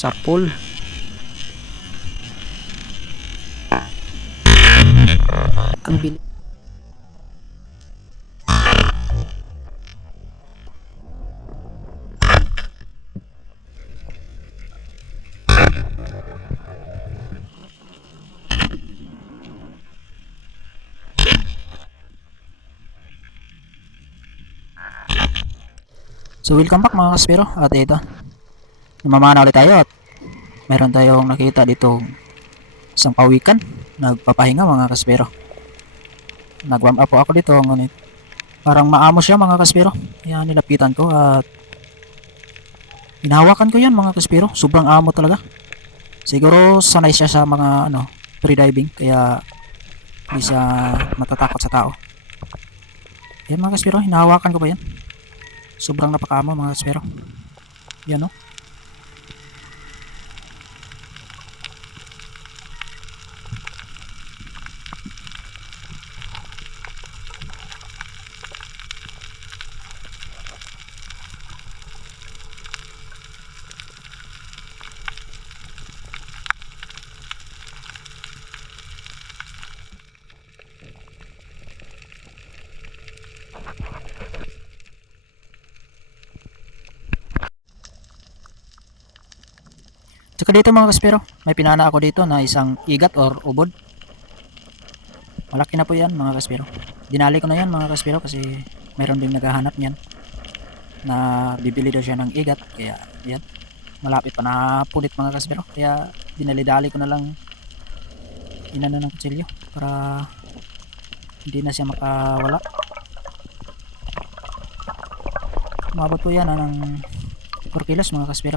sa pool. Ang bilis. So welcome back mga kaspero, at ito namamana ulit tayo at meron tayong nakita dito isang pawikan. Nagpapahinga mga kaspero. Nag-warm up po ako dito, ngunit parang maamo siya mga kaspero, kaya nilapitan ko at hinahawakan ko yan mga kaspero. Sobrang amo talaga, siguro sanay siya sa mga pre-diving, kaya hindi siya matatakot sa tao. Yan mga kaspero, hinahawakan ko pa yan. Sobrang napakaamo mga kaspero. Yan o. Tsaka dito mga kaspero, may pinana ako dito na isang igat or ubod. Malaki na po yan mga kaspero. Dinali ko na yan mga kaspero kasi mayroon din naghahanap niyan na bibili daw siya ng igat. Kaya yan, malapit pa na punit mga kaspero. Kaya dinali-dali ko na lang inano ng kutsilyo para hindi na siya makawala. Umabot po yan ng 4 kilos mga kaspero.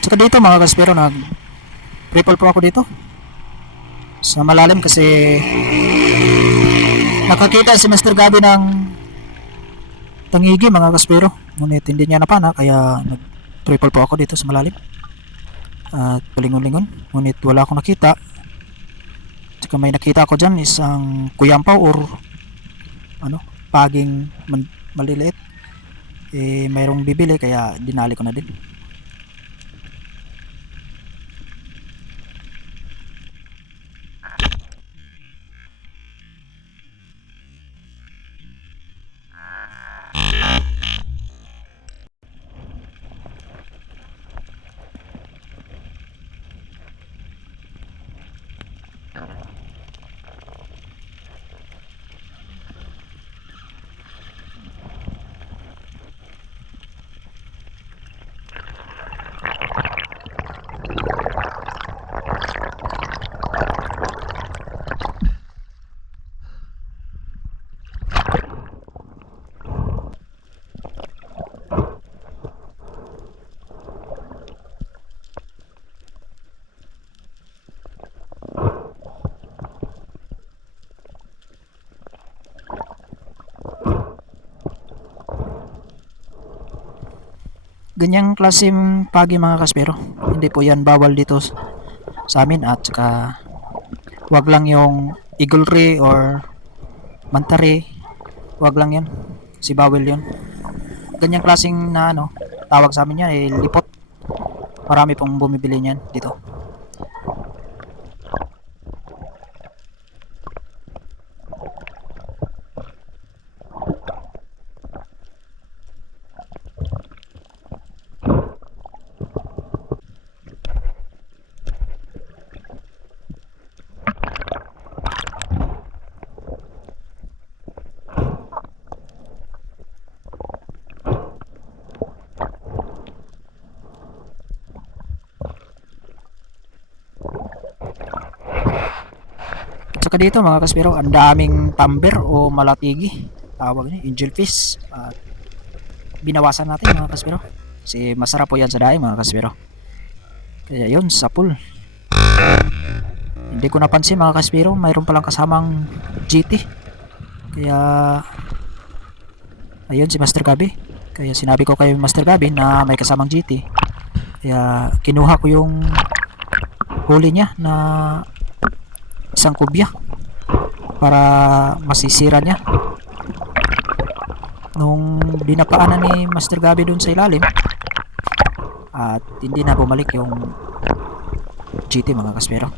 Tsaka dito mga kaspero, nag triple po ako dito sa malalim kasi nakakita si Mr. Gabi ng tangigi mga kaspero, ngunit hindi niya napana, kaya nag triple po ako dito sa malalim at palingon-lingon, ngunit wala akong nakita. Tsaka may nakita ako dyan isang kuyampaw or paging maliliit, mayroong bibili, kaya dinali ko na din. Ganyang klaseng pagi mga kaspero, hindi po yan bawal dito sa amin, at saka wag lang yung eagle ray or manta ray, wag lang yan, si bawal yun. Ganyang klaseng na tawag sa amin yan lipot. Marami pong bumibili niyan dito. Tsaka dito mga kaspero, ang daming tamber o malatigi. Tawag niya, angelfish. At binawasan natin mga kaspero. Kasi masarap po yan sa daing mga kaspero. Kaya yun, sa pool. Hindi ko napansin mga kaspero, mayroon palang kasamang GT. Kaya, ayun si Master Gabi. Kaya sinabi ko kay Master Gabi na may kasamang GT. Kaya kinuha ko yung huli niya na isang kubya para masisira niya. Nung dinapaanan ni Master Gabi dun sa ilalim at hindi na bumalik yung GT mga kaspero.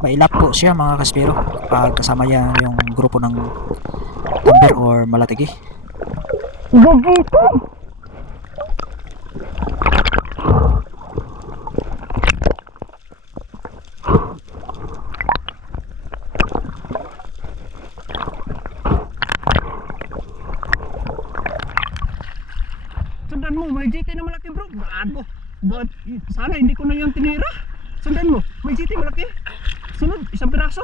Mailap po siya mga kaspero pag kasama niya yung grupo ng tamber or malatigi. Sundan mo, may GT na malaki bro. Bago. But sana hindi ko na yung tinira. Sundan mo, may GT malaki. Sunod, isang piraso.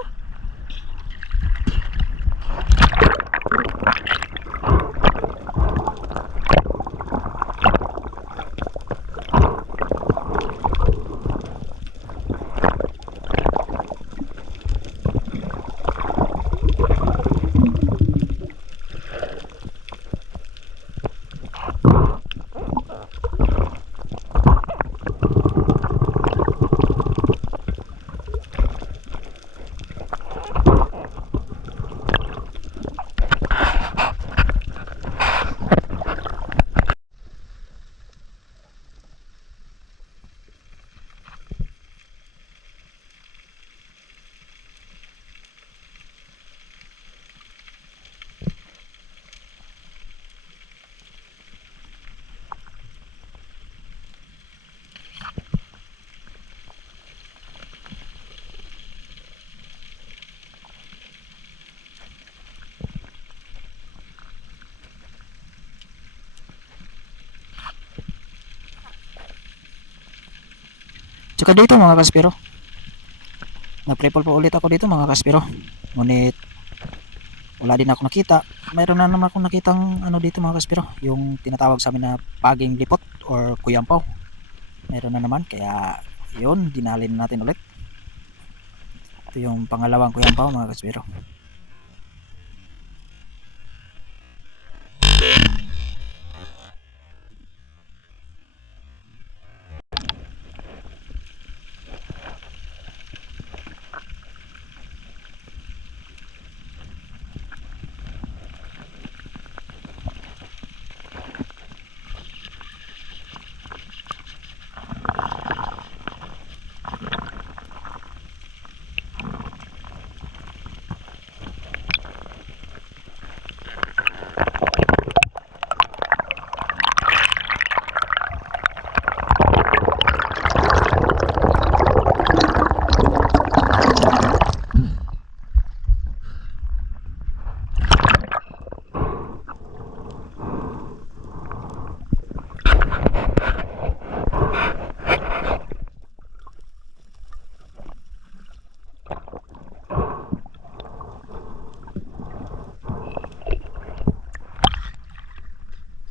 Tsaka dito mga kaspero, nag-triple po ulit ako dito mga kaspero. Ngunit wala din ako nakita. Mayroon na naman akong nakitang ano dito mga kaspero, yung tinatawag sa amin na paging lipot or kuyampaw. Mayroon na naman, kaya yun, dinalin natin ulit. Ito yung pangalawang kuyampaw mga kaspero.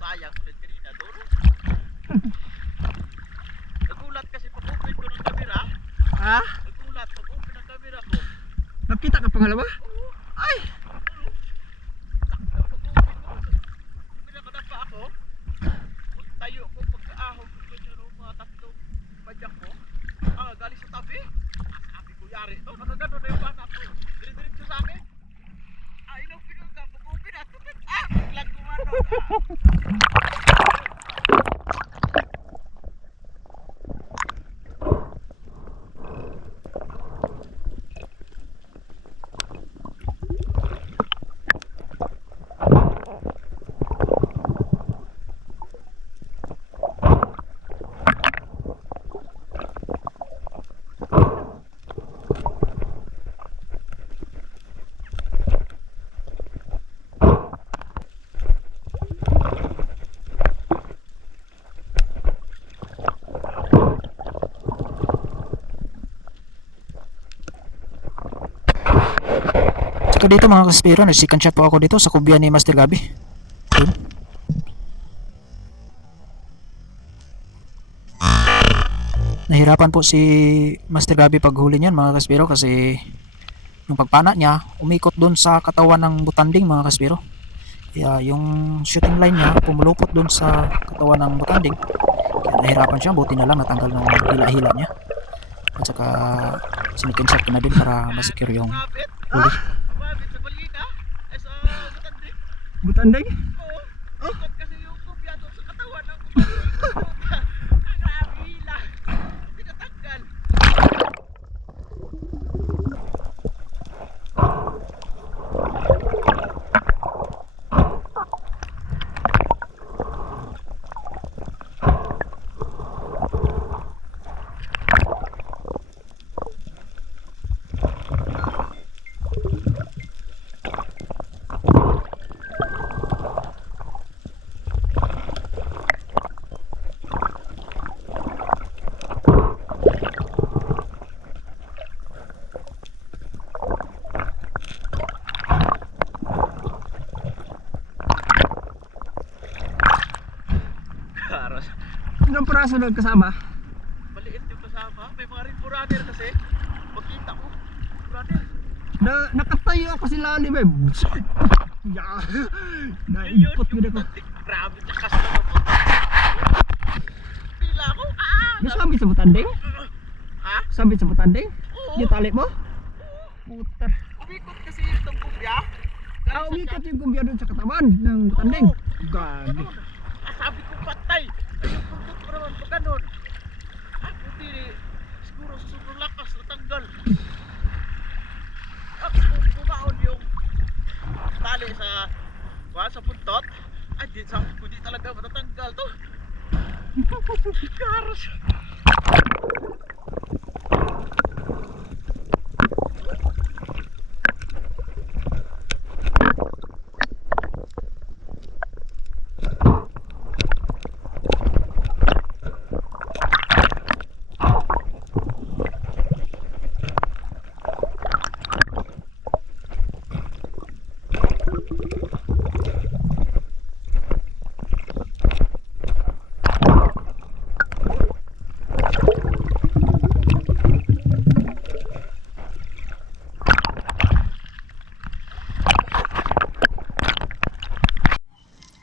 Sayang ulit kanina doon. Nagulat kasi pag-open ko ng camera. Ha? Nagulat pag-open ng camera ko. Nakita ka pangalawa? Ay! Sakto pag-open ko. Pinakadapa ako. Magtayo ko pagkaahog ko dyan ng mga tatlong padyak ko. Galing sa tabi. Sabi ko yari ito. Nakagano na yung bata ko. Dire-diretso sa akin. Inaw pinagka pag-open at biglang kumano. Tsaka dito mga kaspero, nag-second shot po ako dito sa kubya ni Master Gabi. Yun. Nahirapan po si Master Gabi paghuli niyan mga kaspero kasi yung pagpana niya umikot doon sa katawan ng butanding mga kaspero. Kaya yung shooting line niya pumulupot doon sa katawan ng butanding. Kaya nahirapan siya, buti na lang natanggal ng hila-hila niya. At saka sinikin shot ko na din para masecure yung Mabit. huli. Mabit sa balita. Ay sa matanding. Butanding? Oo. Ikot kasi yung kopya doon sa katawan ng matanding. Ang grabe hila. Tinatanggal. Karos. Ilang piraso na kasama? Maliit yung kasama. May mga rin brother kasi. Makita ko. Brother. Nakatayo ako sa lalim eh. Yeah. Yun Naipot ko yung na ko. matanding. Grabe tsakas na ako. Pila ako. Nasabit sa butanding? Ha? Sabit sa butanding? Oo. Yung tali mo? Puta. Umikot kasi itong kubya. Umikot yung kumbya doon sa katawan ng butanding. Gagi. Sabi ko patay. Ayun pundot ko naman pag ganun. Buti siguro sa sobrang lakas natanggal. At kung pumaon yung tali sa puntot, ay di sabi ko di talaga matatanggal to. Karos.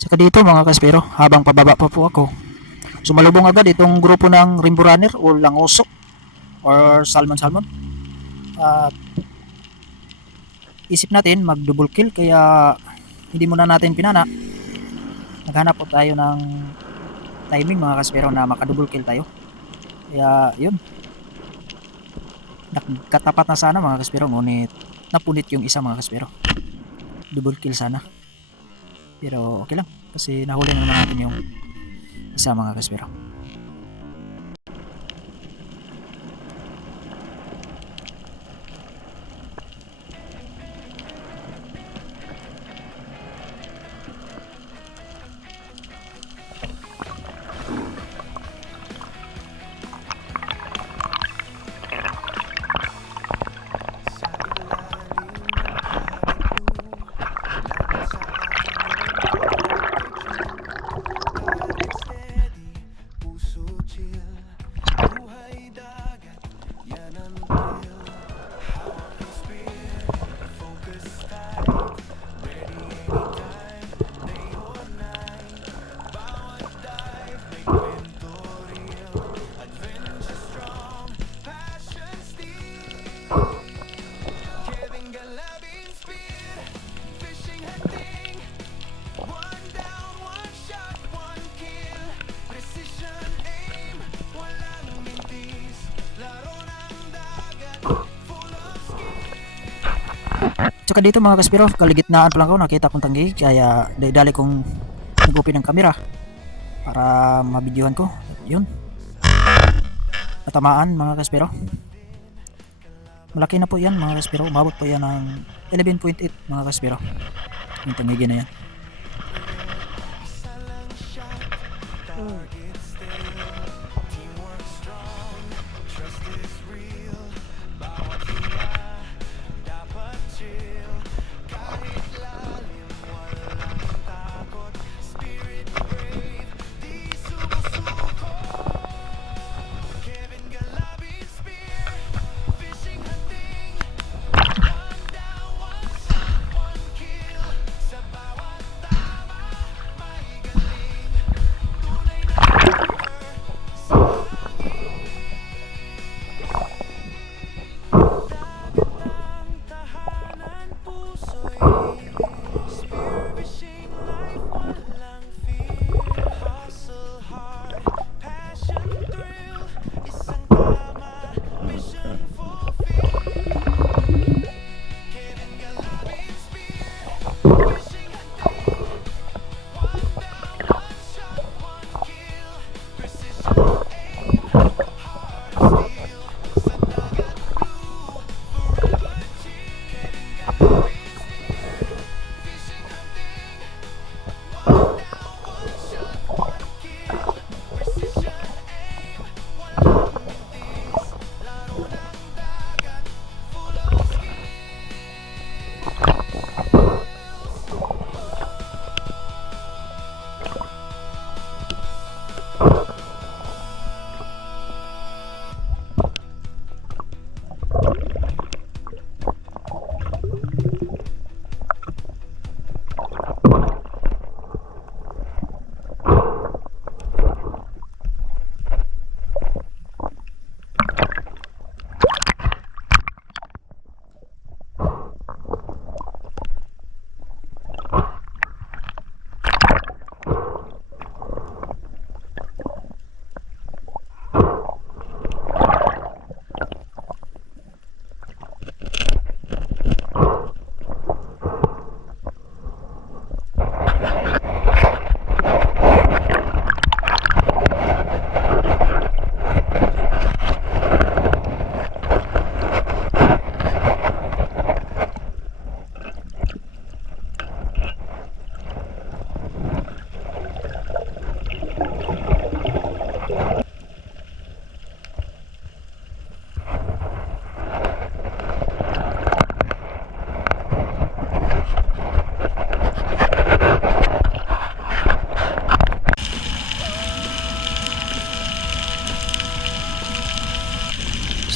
Tsaka dito mga kaspero, habang pababa pa po ako, sumalubong agad itong grupo ng Rainbow Runner o Langoso or Salmon. At isip natin mag double kill kaya hindi muna natin pinana. Naghanap po tayo ng timing mga kaspero na maka double kill tayo. Kaya yun. Nakatapat na sana mga kaspero, ngunit napunit yung isa mga kaspero. Double kill sana. Pero okay lang kasi nahuli na naman natin yung isa mga kaspero. Tsaka dito mga kaspero, kaligitnaan pa lang ako, nakita kong tanggi, kaya dali kong nag-open ng camera para mabidyohan ko. Yun. Natamaan mga kaspero. Malaki na po yan mga kaspero, umabot po yan ng 11.8 mga kaspero. Yung tangigi na yan.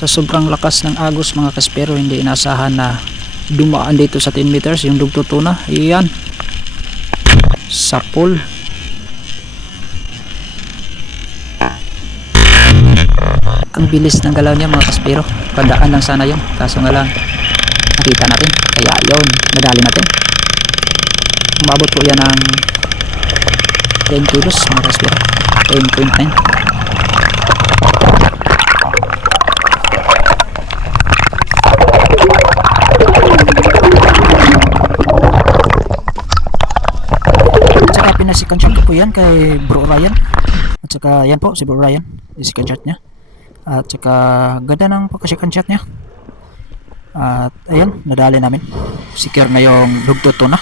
Sa sobrang lakas ng agos mga kaspero, hindi inasahan na dumaan dito sa 10 meters yung dugto tuna. Iyan. Sapol. Ang bilis ng galaw niya mga kaspero. Padaan lang sana yun. Kaso nga lang, nakita natin. Kaya yun, nadali natin. Umabot po yan ng 10 kilos mga kaspero. 10.9. At saka pinasikan shot ko po yan kay Bro Ryan. At saka yan po si Bro Ryan. Isikan shot niya. At saka ganda ng pagkasikan shot niya. At ayan, nadali namin. Secure na yung dugto na.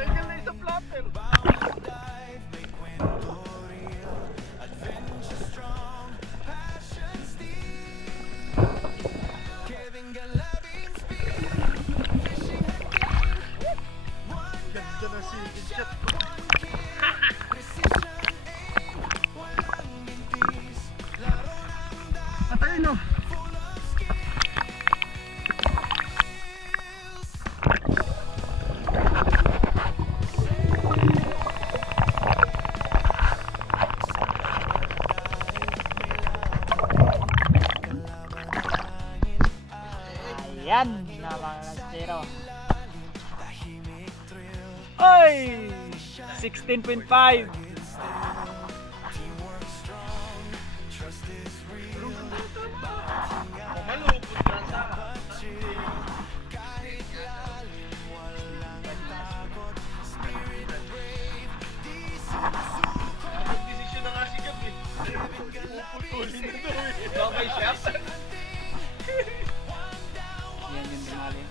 Ganyan na isang platter. Ganda na si shot ko. Patayin no. Ayan na mga kaspero. Oy! 16.5. Malupot na sa desisyon na nga si Gab eh. Puputulin na daw eh. Baka may shot. Yan yung dumali.